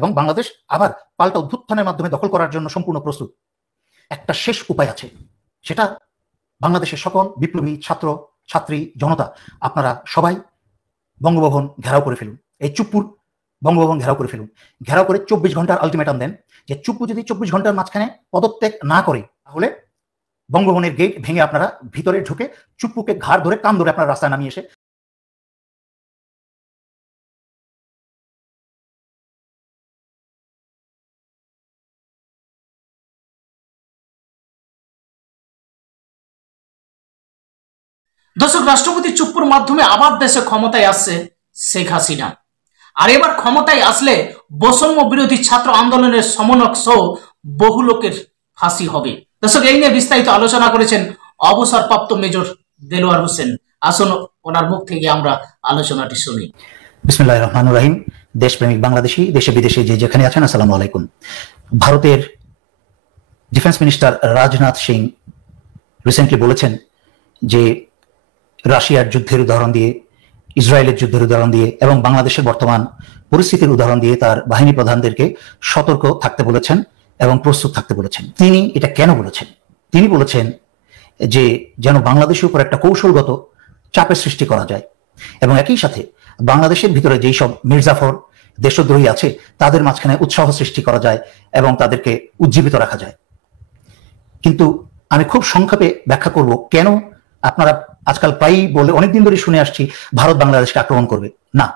এবং বাংলাদেশ আবার পাল্টা অভ্যুত্থানের মাধ্যমে দখল করার জন্য সম্পূর্ণ প্রস্তুত। একটা শেষ উপায় আছে, সেটা বাংলাদেশের সকল বিপ্লবী ছাত্র ছাত্রী জনতা, আপনারা সবাই বঙ্গভবন ঘেরাও করে ফেলুন, এই চুপ্পুর বঙ্গভবন ঘেরাও করে ফেলুন, ঘেরাও করে 24 ঘন্টার আলটিমেটাম দেন যে চুপ্পু যদি 24 ঘন্টার মাঝখানে পদত্যাগ না করে তাহলে বঙ্গভবনের গেট ভেঙে আপনারা ভিতরে ঢুকে চুপ্পুকে ঘাড় ধরে কান ধরে আপনারা রাস্তায় নামিয়ে এসে দর্শক, রাষ্ট্রপতি চুপ্পুর মাধ্যমে আবার দেশে ক্ষমতায় আসছে শেখ হাসিনা। আর এবার ক্ষমতায় আসলে বৈষম্য বিরোধী ছাত্র আন্দোলনের সমন্বয়ক সহ বহু লোকের ফাঁসি হবে। দর্শক, এই নিয়ে বিস্তারিত আলোচনা করেছেন অবসরপ্রাপ্ত মেজর দেলোয়ার হোসেন। আসুন ওনার মুখ থেকে আমরা আলোচনাটি শুনি। বিসমিল্লাহির রহমানির রহিম। দেশপ্রেমিক বাংলাদেশি, দেশে বিদেশে যে যেখানে আছেন, আসসালামু আলাইকুম। ভারতের defence minister Rajnath Singh recently বলেছেন যে রাশিয়ার যুদ্ধের উদাহরণ দিয়ে, ইসরায়েলের যুদ্ধের উদাহরণ দিয়ে এবং বাংলাদেশের বর্তমান পরিস্থিতির উদাহরণ দিয়ে তার বাহিনী প্রধানদেরকে সতর্ক থাকতে বলেছেন এবং প্রস্তুত থাকতে বলেছেন। তিনি এটা কেন বলেছেন? তিনি বলেছেন যে যেন বাংলাদেশের উপর একটা কৌশলগত চাপের সৃষ্টি করা যায় এবং একই সাথে বাংলাদেশের ভিতরে যেই সব মির্জাফর দেশদ্রোহী আছে তাদের মাঝখানে উৎসাহ সৃষ্টি করা যায় এবং তাদেরকে উজ্জীবিত রাখা যায়। কিন্তু আমি খুব সংক্ষেপে ব্যাখ্যা করব কেন আপনারা আজকাল প্রায়ই বলে অনেকদিন ধরে শুনে আসছি ভারত বাংলাদেশকে আক্রমণ করবে। না,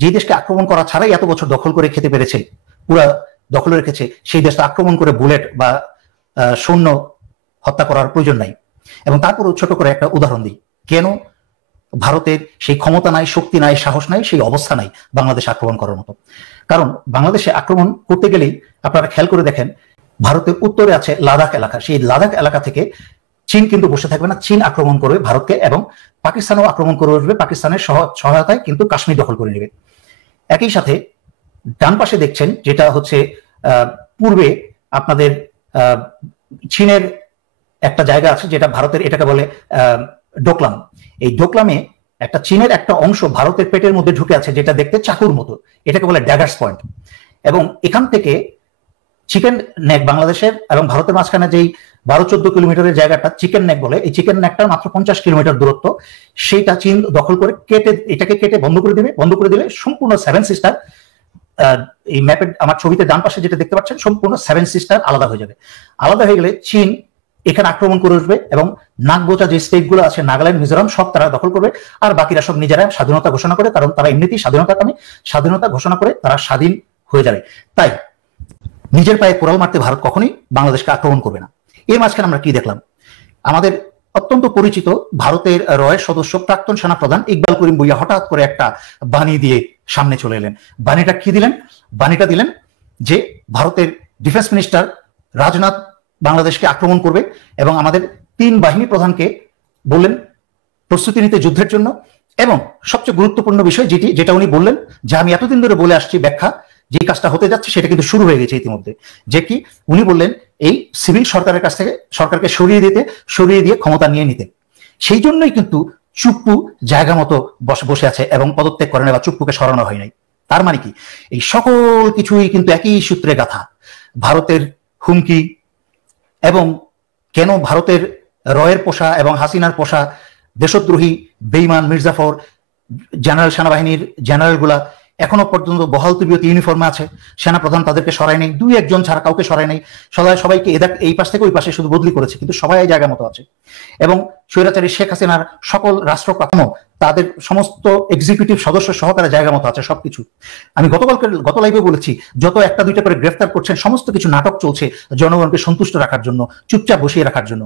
যে দেশকে আক্রমণ করা ছাড়াই এত বছর দখল করে খেতে পেরেছে, পুরা দখল রেখেছে, সেই দেশটা আক্রমণ করে বুলেট বা সৈন্য হত্যা করার প্রয়োজন নাই। এবং তারপরও ছোট করে একটা উদাহরণ দিই, কেন ভারতের সেই ক্ষমতা নাই, শক্তি নাই, সাহস নাই, সেই অবস্থা নাই বাংলাদেশ আক্রমণ করার মতো। কারণ বাংলাদেশে আক্রমণ করতে গেলেই আপনারা খেয়াল করে দেখেন, ভারতের উত্তরে আছে লাদাখ এলাকা, সেই লাদাখ এলাকা থেকে চীন কিন্তু বসে থাকবে না, চীন আক্রমণ করবে ভারতকে এবং পাকিস্তানও আক্রমণ করে উঠবে, পাকিস্তানের সহায়তায় কিন্তু কাশ্মীর দখল করে নেবে। একই সাথে ডান পাশে দেখছেন যেটা হচ্ছে পূর্বে আপনাদের চীনের একটা জায়গা আছে যেটা ভারতের, এটাকে বলে ডোকলাম। এই ডোকলামে একটা চীনের একটা অংশ ভারতের পেটের মধ্যে ঢুকে আছে যেটা দেখতে চাকুর মতো, এটাকে বলে ড্যাগার্স পয়েন্ট। এবং এখান থেকে চিকেন নেক বাংলাদেশের এবং ভারতের মাঝখানে যেই 12-14 কিলোমিটারের জায়গাটা চিকেন নেক বলে, এই চিকেন নেকটার মাত্র 50 কিলোমিটার দূরত্ব, সেইটা চীন দখল করে এটাকে কেটে বন্ধ করে দিবে। বন্ধ করে দিলে সম্পূর্ণ 7 সিস্টার, এই ম্যাপের আমার ছবিতে ডান পাশে যেটা দেখতে পাচ্ছেন, সম্পূর্ণ 7 সিস্টার আলাদা হয়ে যাবে। আলাদা হয়ে গেলে চীন এখানে আক্রমণ করে উঠবে এবং নাগবোচা যে স্টেট গুলো আছে, নাগাল্যান্ড, মিজোরাম, সব তারা দখল করবে। আর বাকিরা সব নিজেরা স্বাধীনতা ঘোষণা করে, কারণ তারা এমনিতেই স্বাধীনতা ঘোষণা করে তারা স্বাধীন হয়ে যাবে। তাই নিজের পায়ে কোরাল মারতে ভারত কখনোই বাংলাদেশকে আক্রমণ করবে না। এর মাঝখানে আমরা কি দেখলাম? আমাদের অত্যন্ত পরিচিত ভারতের রয়ের সদস্য প্রাক্তন সেনাপ্রধান ইকবাল করিম ভুইয়া হঠাৎ করে একটা বাণী দিয়ে সামনে চলে এলেন। বাণীটা কি দিলেন? বাণীটা দিলেন যে ভারতের ডিফেন্স মিনিস্টার রাজনাথ বাংলাদেশকে আক্রমণ করবে এবং আমাদের 3 বাহিনী প্রধানকে বললেন প্রস্তুতি নিতে যুদ্ধের জন্য। এবং সবচেয়ে গুরুত্বপূর্ণ বিষয় যেটা উনি বললেন, যে আমি এতদিন ধরে বলে আসছি ব্যাখ্যা, যে কাজটা হতে যাচ্ছে সেটা কিন্তু শুরু হয়ে গেছে ইতিমধ্যে। যে কি উনি বললেন, এই সিভিল সরকারের কাছ থেকে সরকারকে সরিয়ে দিয়ে ক্ষমতা নিয়ে নিতে। সেই জন্যই কিন্তু চুপ্পু জায়গা মতো বসে আছে এবং পদত্যাগ করে না বা চুপ্পুকে সরানো হয় নাই। তার মানে কি, এই সকল কিছুই কিন্তু একই সূত্রে গাথা। ভারতের হুমকি এবং কেন ভারতের রয়ের পোষা এবং হাসিনার পোষা দেশদ্রোহী বেইমান মির্জাফর জেনারেল, সেনাবাহিনীর জেনারেলগুলা এখনো পর্যন্ত বহাল তবিয়ত ইউনিফর্মে আছে। সেনাপ্রধান তাদেরকে সরাই নেই, 2-1 ছাড়া কাউকে সরাই নেই। সবাইকে এই পাশ থেকে ওই পাশে শুধু বদলি করেছে, কিন্তু সবাই এই জায়গা মতো আছে। এবং স্বৈরাচারী শেখ হাসিনার সকল রাষ্ট্র কাঠামো, তাদের সমস্ত এক্সিকিউটিভ সদস্য সহকারে জায়গা মতো আছে সবকিছু। আমি গত লাইভে বলেছি, যত 1টা-2টা করে গ্রেফতার করছেন, সমস্ত কিছু নাটক চলছে জনগণকে সন্তুষ্ট রাখার জন্য, চুপচাপ বসিয়ে রাখার জন্য।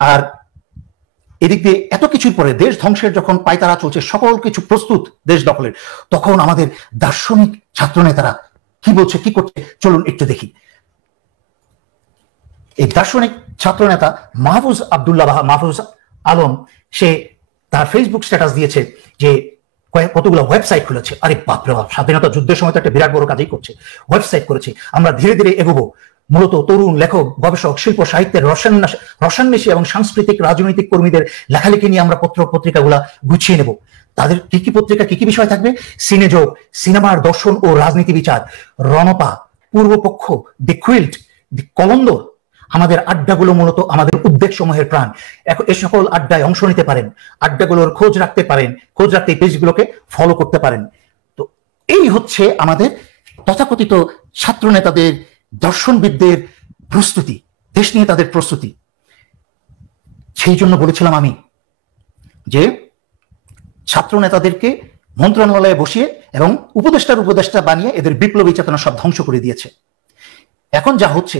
আর এদিক দিয়ে এত কিছুর পরে দেশ ধ্বংসের যখন পায়তারা চলছে, সকল কিছু প্রস্তুত দেশ দখলের, তখন আমাদের দার্শনিক ছাত্র নেতারা কি বলছে, কি করছে, চলুন একটু দেখি। এই দার্শনিক ছাত্র নেতা মাহফুজ আলম, সে তার ফেসবুক স্ট্যাটাস দিয়েছে যে কতগুলো ওয়েবসাইট খুলেছে। আরে বাপরে বাপ, স্বাধীনতা যুদ্ধের সময় তো একটা বিরাট বড় কাজই করছে, ওয়েবসাইট করেছে। আমরা ধীরে ধীরে এগোবো, মূলত তরুণ লেখক, গবেষক, শিল্প সাহিত্যের রসান্বেষী এবং সাংস্কৃতিক রাজনৈতিক কর্মীদের লেখালেখি নিয়ে আমরা পত্র পত্রিকাগুলা গুছিয়ে নেব। তাদের কি কি পত্রিকা, কি কি বিষয় থাকবে? সিনেযোগ, সিনেমার দর্শন ও রাজনীতি বিচার, রণপা, পূর্বপক্ষ, দি কুইল্ট, দি কলন্দর। আমাদের আড্ডাগুলো মূলত আমাদের উদ্বেগ সমূহের প্রাণ। এ সকল আড্ডায় অংশ নিতে পারেন, আড্ডাগুলোর খোঁজ রাখতে পারেন, খোঁজ রাখতে এই পেজগুলোকে ফলো করতে পারেন। তো এই হচ্ছে আমাদের তথাকথিত ছাত্র নেতাদের, দর্শনবিদদের প্রস্তুতি, দেশ নিয়ে তাদের প্রস্তুতি। সেই জন্য বলেছিলাম আমি যে ছাত্র নেতাদেরকে মন্ত্রণালয়ে বসিয়ে এবং উপদেষ্টা বানিয়ে এদের বিপ্লবী চেতনা সব ধ্বংস করে দিয়েছে। এখন যা হচ্ছে,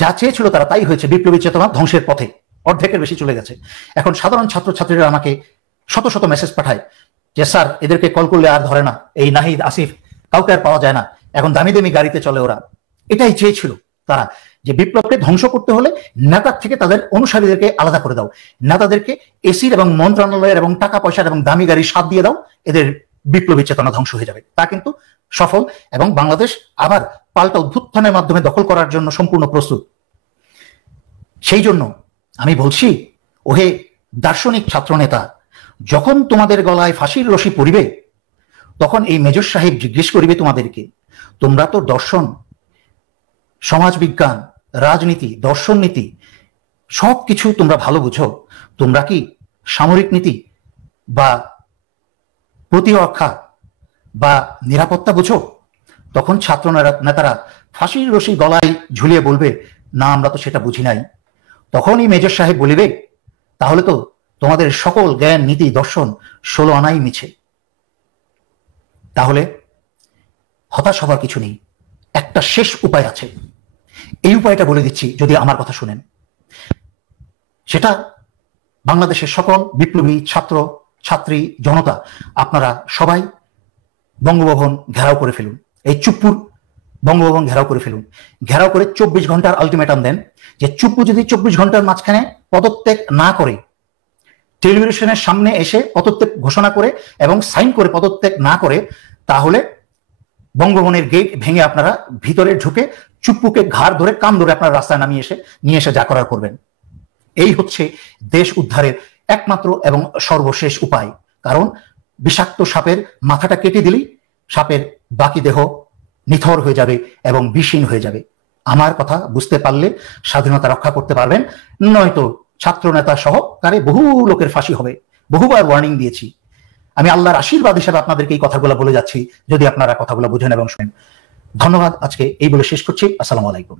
যা চেয়েছিল তারা তাই হয়েছে। বিপ্লবী চেতনা ধ্বংসের পথে, অর্ধেকের বেশি চলে গেছে। এখন সাধারণ ছাত্রছাত্রীরা আমাকে শত শত মেসেজ পাঠায় যে স্যার, এদেরকে কল করলে আর ধরে না, এই নাহিদ, আসিফ, কাউকে আর পাওয়া যায় না, এখন দামি দামি গাড়িতে চলে ওরা। এটাই চেয়েছিল তারা, যে বিপ্লবকে ধ্বংস করতে হলে নেতার থেকে তাদের অনুসারীদেরকে আলাদা করে দাও, নেতাদেরকে এসির এবং মন্ত্রণালয়ের এবং টাকা পয়সার এবং দামি গাড়ির স্বাদ দিয়ে দাও, এদের বিপ্লবী চেতনা ধ্বংস হয়ে যাবে। তা কিন্তু সফল, এবং বাংলাদেশ আবার পাল্টা অভ্যুত্থানের মাধ্যমে দখল করার জন্য সম্পূর্ণ প্রস্তুত। সেই জন্য আমি বলছি, ওহে দার্শনিক ছাত্র নেতা, যখন তোমাদের গলায় ফাঁসির রশি পড়িবে, তখন এই মেজর সাহেব জিজ্ঞেস করিবে তোমাদেরকে, তোমরা তো দর্শন, সমাজবিজ্ঞান, রাজনীতি, দর্শন নীতি সবকিছু তোমরা ভালো বুঝো, তোমরা কি সামরিক নীতি বা প্রতিরক্ষা বা নিরাপত্তা বুঝো? তখন ছাত্র নেতারা ফাঁসির রশি গলায় ঝুলিয়ে বলবে, না, আমরা তো সেটা বুঝি নাই। তখনই মেজর সাহেব বলিবে, তাহলে তো তোমাদের সকল জ্ঞান, নীতি, দর্শন 16 আনাই মিছে। তাহলে হতাশ হবার কিছু নেই, একটা শেষ উপায় আছে। এই উপায়টা বলে দিচ্ছি, যদি আমার কথা শুনেন। সেটা বাংলাদেশের সকল বিপ্লবী ছাত্র, ছাত্রী, জনতা, আপনারা সবাই বঙ্গভবন ঘেরাও করে ফেলুন, এই চুপ্পুর বঙ্গভবন ঘেরাও করে ফেলুন। ঘেরাও করে 24 ঘন্টার আলটিমেটাম দেন যে চুপ্পু যদি 24 ঘন্টার মাঝখানে পদত্যাগ না করে, টেলিভিশনের সামনে এসে পদত্যাগ ঘোষণা করে এবং সাইন করে পদত্যাগ না করে, তাহলে বঙ্গভবনের গেট ভেঙে আপনারা ভিতরে ঢুকে চুপ্পুকে ঘাড় ধরে, কান ধরে আপনারা রাস্তায় নিয়ে এসে যা করার করবেন। এই হচ্ছে দেশ উদ্ধারের একমাত্র এবং সর্বশেষ উপায়। কারণ বিষাক্ত সাপের মাথাটা কেটে দিলেই সাপের বাকি দেহ নিথর হয়ে যাবে এবং বিষহীন হয়ে যাবে। আমার কথা বুঝতে পারলে স্বাধীনতা রক্ষা করতে পারবেন, নয়তো ছাত্র নেতা সহকারে বহু লোকের ফাঁসি হবে। বহুবার ওয়ার্নিং দিয়েছি। আমি আল্লাহর আশীর্বাদ হিসেবে আপনাদেরকে এই কথাগুলো বলে যাচ্ছি, যদি আপনারা কথাগুলো বুঝেন এবং শুনেন। ধন্যবাদ। আজকে এই বলে শেষ করছি। আসসালামু আলাইকুম।